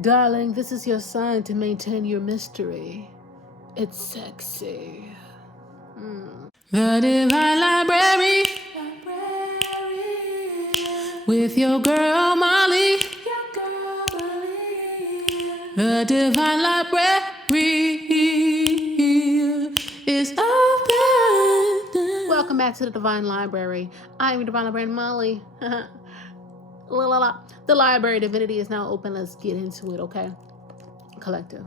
Darling, this is your sign to maintain your mystery. It's sexy. The Divine Library with your girl Molly. The Divine Library is open. Welcome back to the Divine Library. I am your Divine Librarian Molly. The library divinity is now open. Let's get into it, okay? Collective.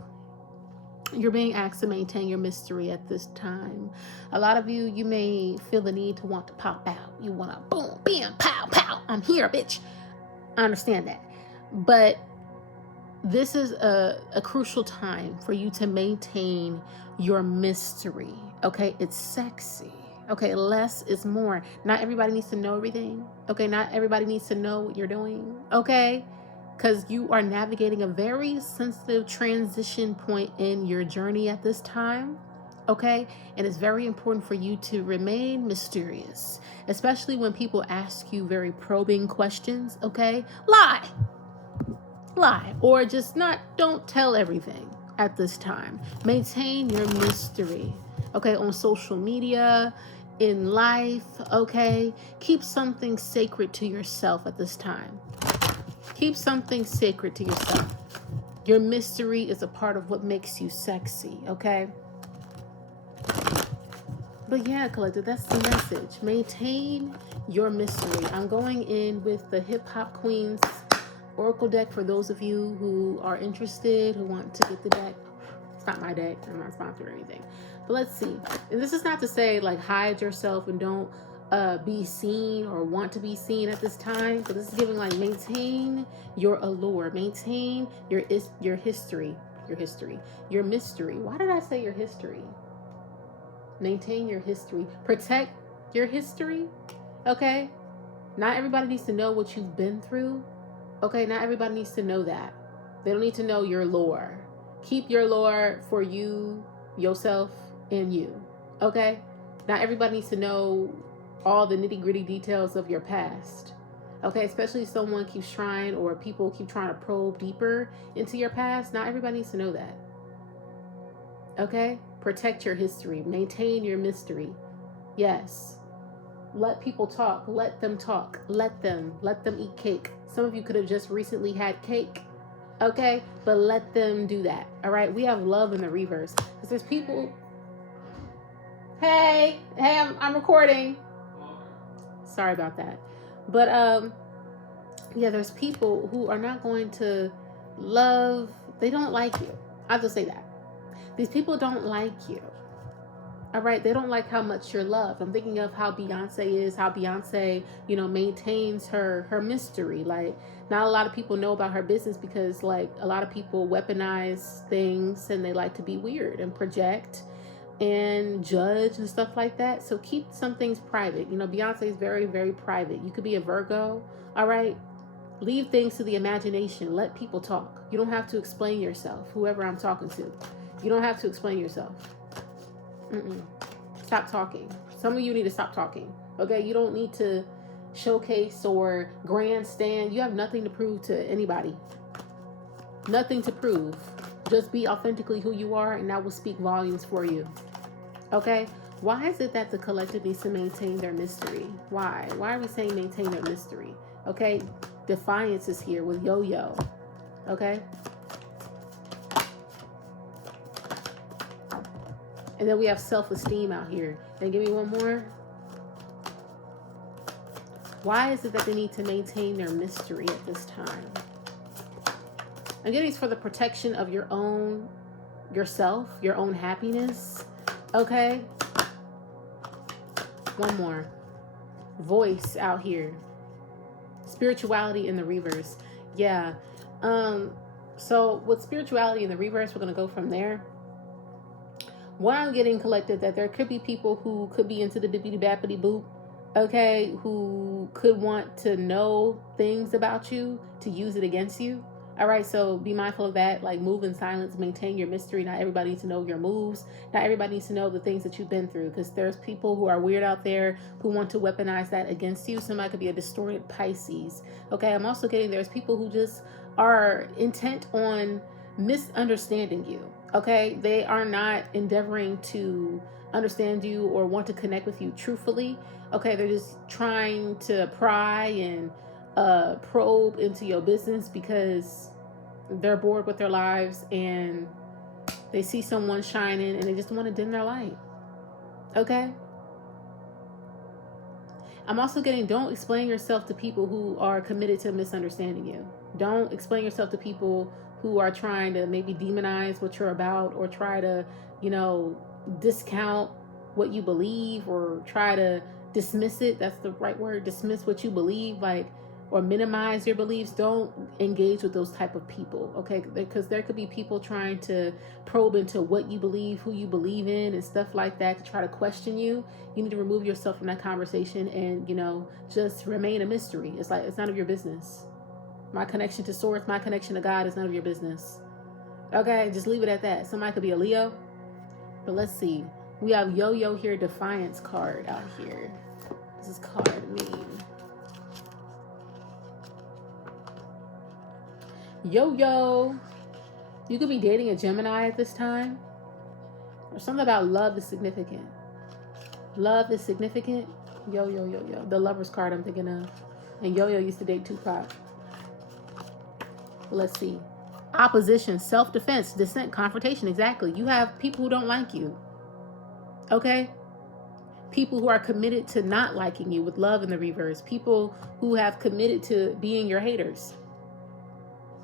You're being asked to maintain your mystery at this time. A lot of you may feel the need to want to pop out. You want to boom, bam, pow, pow. I'm here, bitch. I understand that. But this is a crucial time for you to maintain your mystery, okay? It's sexy. Okay, less is more. Not everybody needs to know everything. Okay, not everybody needs to know what you're doing. Okay, because you are navigating a very sensitive transition point in your journey at this time. Okay, and it's very important for you to remain mysterious, especially when people ask you very probing questions. Okay, lie, or just don't tell everything at this time. Maintain your mystery. Okay, on social media, in life, okay? Keep something sacred to yourself at this time. Keep something sacred to yourself. Your mystery is a part of what makes you sexy, okay? But yeah, collective, that's the message. Maintain your mystery. I'm going in with the Hip Hop Queens Oracle deck for those of you who are interested, who want to get the deck. It's not my deck. I'm not sponsored or anything. But let's see. And this is not to say like hide yourself and don't be seen or want to be seen at this time. But this is giving like maintain your allure, maintain your history, your mystery. Why did I say your history? Maintain your history. Protect your history. Okay? Not everybody needs to know what you've been through. Okay? Not everybody needs to know that. They don't need to know your lore. Keep your lore for you, yourself, and you. Okay? Not everybody needs to know all the nitty-gritty details of your past. Okay? Especially if someone keeps trying or people keep trying to probe deeper into your past. Not everybody needs to know that. Okay? Protect your history. Maintain your mystery. Yes. Let people talk. Let them talk. Let them eat cake. Some of you could have just recently had cake. Okay, but let them do that. All right, we have love in the reverse because there's people. Hey, I'm recording. Sorry about that, but yeah, there's people who are not going to love. They don't like you. I'll just say that. These people don't like you. All right, they don't like how much you're loved. I'm thinking of how Beyonce is, how Beyonce, maintains her mystery. Like, not a lot of people know about her business because, like, a lot of people weaponize things and they like to be weird and project and judge and stuff like that. So keep some things private. Beyonce is very, very private. You could be a Virgo, all right? Leave things to the imagination. Let people talk. You don't have to explain yourself, whoever I'm talking to. You don't have to explain yourself. Stop talking. Some of you need to stop talking. Okay, you don't need to showcase or grandstand. You have nothing to prove to anybody. Nothing to prove. Just be authentically who you are, and that will speak volumes for you. Okay? Why is it that the collective needs to maintain their mystery? Why? Why are we saying maintain their mystery? Okay? Defiance is here with Yo-Yo. Okay? And then we have self-esteem out here. And give me one more. Why is it that they need to maintain their mystery at this time? I'm getting it's for the protection of yourself, your own happiness. Okay? One more. Voice out here. Spirituality in the reverse. Yeah. So with spirituality in the reverse, we're going to go from there. What I'm getting collected that there could be people who could be into the dippity bappity boop, okay, who could want to know things about you to use it against you. All right, so be mindful of that. Like, move in silence, maintain your mystery. Not everybody needs to know your moves. Not everybody needs to know the things that you've been through, because there's people who are weird out there who want to weaponize that against you. Somebody could be a distorted Pisces. Okay, I'm also getting there's people who just are intent on misunderstanding you. Okay, they are not endeavoring to understand you or want to connect with you truthfully. Okay, they're just trying to pry and probe into your business because they're bored with their lives and they see someone shining and they just want to dim their light. Okay, I'm also getting, don't explain yourself to people who are committed to misunderstanding you. Don't explain yourself to people who are trying to maybe demonize what you're about, or try to, discount what you believe, or try to dismiss it. That's the right word. Dismiss what you believe, or minimize your beliefs. Don't engage with those type of people, okay? Because there could be people trying to probe into what you believe, who you believe in, and stuff like that, to try to question you. You need to remove yourself from that conversation and, just remain a mystery. It's none of your business. My connection to Source, my connection to God is none of your business. Okay, just leave it at that. Somebody could be a Leo. But let's see. We have Yo-Yo here, Defiance card out here. What does this card mean? Yo-Yo. You could be dating a Gemini at this time. Or something about love is significant. Love is significant. Yo-Yo. The Lover's card I'm thinking of. And Yo-Yo used to date Tupac. Let's see. Opposition, self-defense, dissent, confrontation. Exactly. You have people who don't like you. Okay? People who are committed to not liking you, with love in the reverse. People who have committed to being your haters.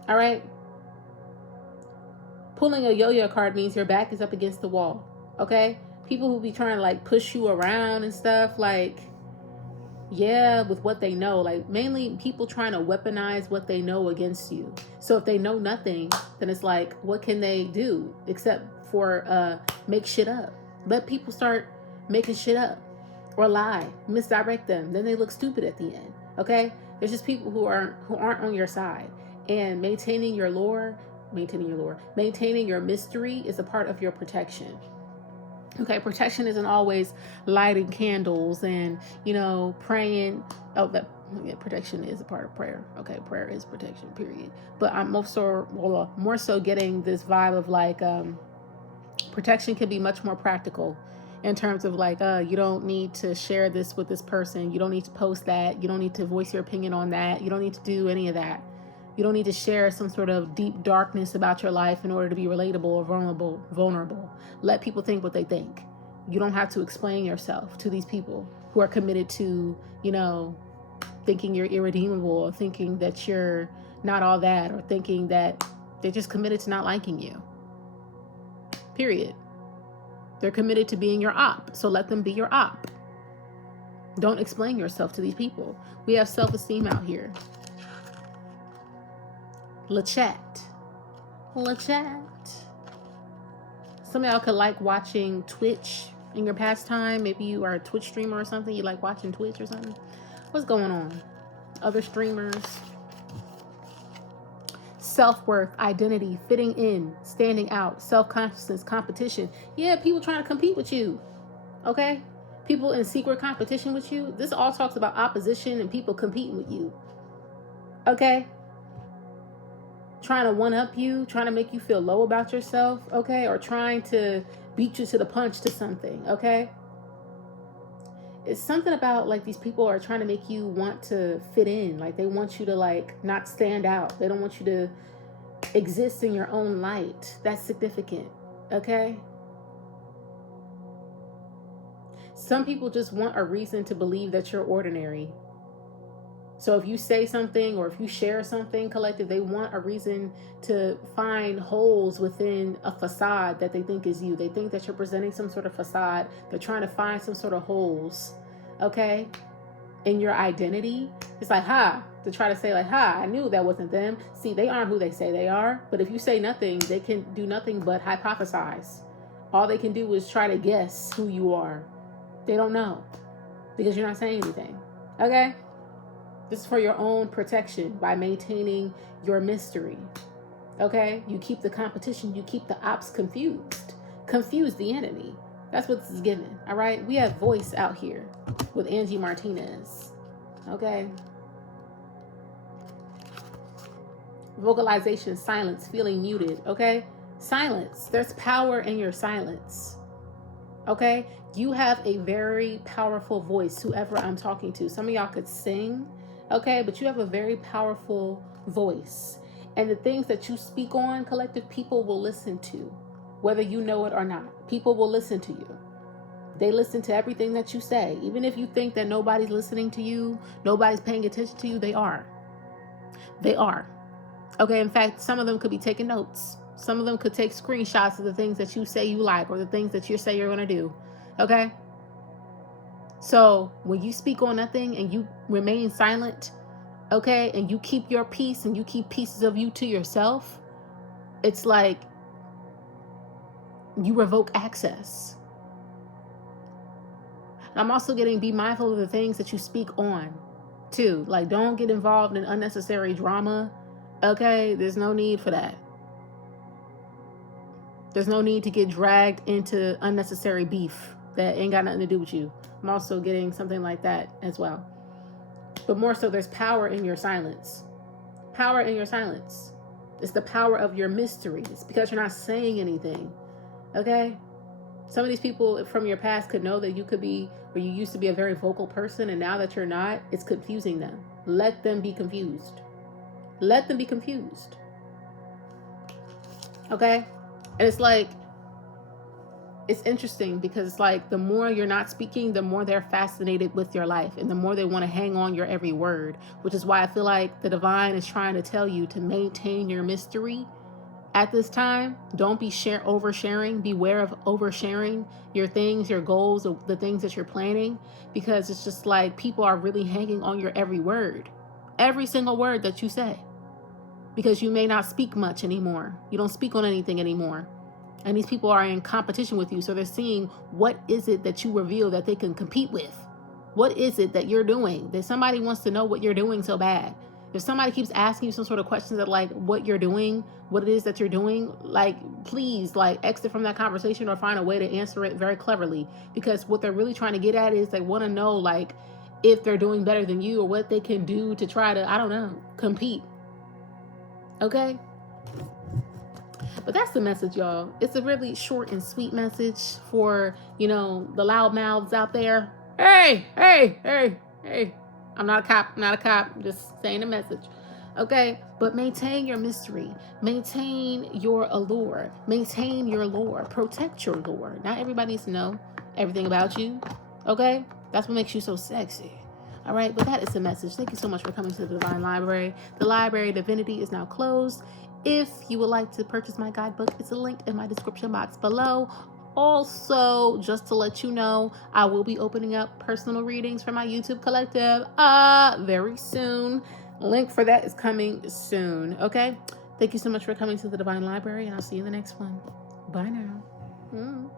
All right? Pulling a Yo-Yo card means your back is up against the wall. Okay? People who be trying to push you around and stuff, with what they know, mainly people trying to weaponize what they know against you. So if they know nothing, then it's what can they do except for make shit up? Let people start making shit up or lie, misdirect them. Then they look stupid at the end. Okay, there's just people who aren't on your side, and maintaining your mystery is a part of your protection. Okay, protection isn't always lighting candles and, praying. Oh, protection is a part of prayer. Okay, prayer is protection, period. But I'm more so getting this vibe of protection can be much more practical in terms of you don't need to share this with this person. You don't need to post that. You don't need to voice your opinion on that. You don't need to do any of that. You don't need to share some sort of deep darkness about your life in order to be relatable or vulnerable. Let people think what they think. You don't have to explain yourself to these people who are committed to, thinking you're irredeemable, or thinking that you're not all that, or thinking that they're just committed to not liking you. Period. They're committed to being your op, so let them be your op. Don't explain yourself to these people. We have self-esteem out here. Le chat. Some of y'all could like watching Twitch in your pastime. Maybe you are a Twitch streamer or something. You like watching Twitch or something. What's going on? Other streamers. Self-worth, identity, fitting in, standing out, self-consciousness, competition. Yeah, people trying to compete with you. Okay? People in secret competition with you. This all talks about opposition and people competing with you. Okay? Trying to one-up you, trying to make you feel low about yourself, okay? Or trying to beat you to the punch to something, okay? It's something about these people are trying to make you want to fit in. They want you to not stand out. They don't want you to exist in your own light. That's significant, okay? Some people just want a reason to believe that you're ordinary. So if you say something or if you share something, collective, they want a reason to find holes within a facade that they think is you. They think that you're presenting some sort of facade. They're trying to find some sort of holes, okay, in your identity. It's to try to say I knew that wasn't them. See, they aren't who they say they are. But if you say nothing, they can do nothing but hypothesize. All they can do is try to guess who you are. They don't know because you're not saying anything, okay? This is for your own protection by maintaining your mystery. Okay? You keep the competition, you keep the ops confused. Confuse the enemy. That's what this is given. All right? We have voice out here with Angie Martinez. Okay? vocalization, silence, feeling muted, okay? Silence. There's power in your silence, okay? You have a very powerful voice, whoever I'm talking to. Some of y'all could sing, okay? But you have a very powerful voice. And the things that you speak on, collective, people will listen to, whether you know it or not. People will listen to you. They listen to everything that you say. Even if you think that nobody's listening to you, nobody's paying attention to you, they are. They are. Okay, in fact, some of them could be taking notes. Some of them could take screenshots of the things that you say you like or the things that you say you're going to do. Okay? So when you speak on nothing and you remain silent, okay, and you keep your peace and you keep pieces of you to yourself, it's like you revoke access. I'm also getting, be mindful of the things that you speak on too. Like, don't get involved in unnecessary drama. Okay, there's no need for that. There's no need to get dragged into unnecessary beef that ain't got nothing to do with you. I'm also getting something like that as well. But more so, there's power in your silence. Power in your silence. It's the power of your mysteries because you're not saying anything. Okay? Some of these people from your past could know that you could be, or you used to be a very vocal person, and now that you're not, it's confusing them. Let them be confused. Let them be confused. Okay? And it's like, it's interesting because it's like the more you're not speaking, the more they're fascinated with your life and the more they want to hang on your every word, which is why I feel like the divine is trying to tell you to maintain your mystery at this time. Don't be oversharing. Beware of oversharing your things, your goals, the things that you're planning, because it's just like people are really hanging on your every word, every single word that you say, because you may not speak much anymore. You don't speak on anything anymore. And these people are in competition with you. So they're seeing what is it that you reveal that they can compete with? What is it that you're doing? That somebody wants to know what you're doing so bad. If somebody keeps asking you some sort of questions that like what you're doing, what it is that you're doing, like please like exit from that conversation or find a way to answer it very cleverly. Because what they're really trying to get at is they want to know like if they're doing better than you or what they can do to try to, I don't know, compete. Okay? But that's the message, y'all. It's a really short and sweet message for, you know, the loud mouths out there. Hey. I'm not a cop. I'm just saying a message. Okay? But maintain your mystery. Maintain your allure. Maintain your lore. Protect your lore. Not everybody needs to know everything about you. Okay? That's what makes you so sexy. All right, but that is the message. Thank you so much for coming to the Divine Library. The Library of Divinity is now closed. If you would like to purchase my guidebook, it's a link in my description box below. Also, just to let you know, I will be opening up personal readings for my YouTube collective very soon. Link for that is coming soon, okay? Thank you so much for coming to the Divine Library, and I'll see you in the next one. Bye now.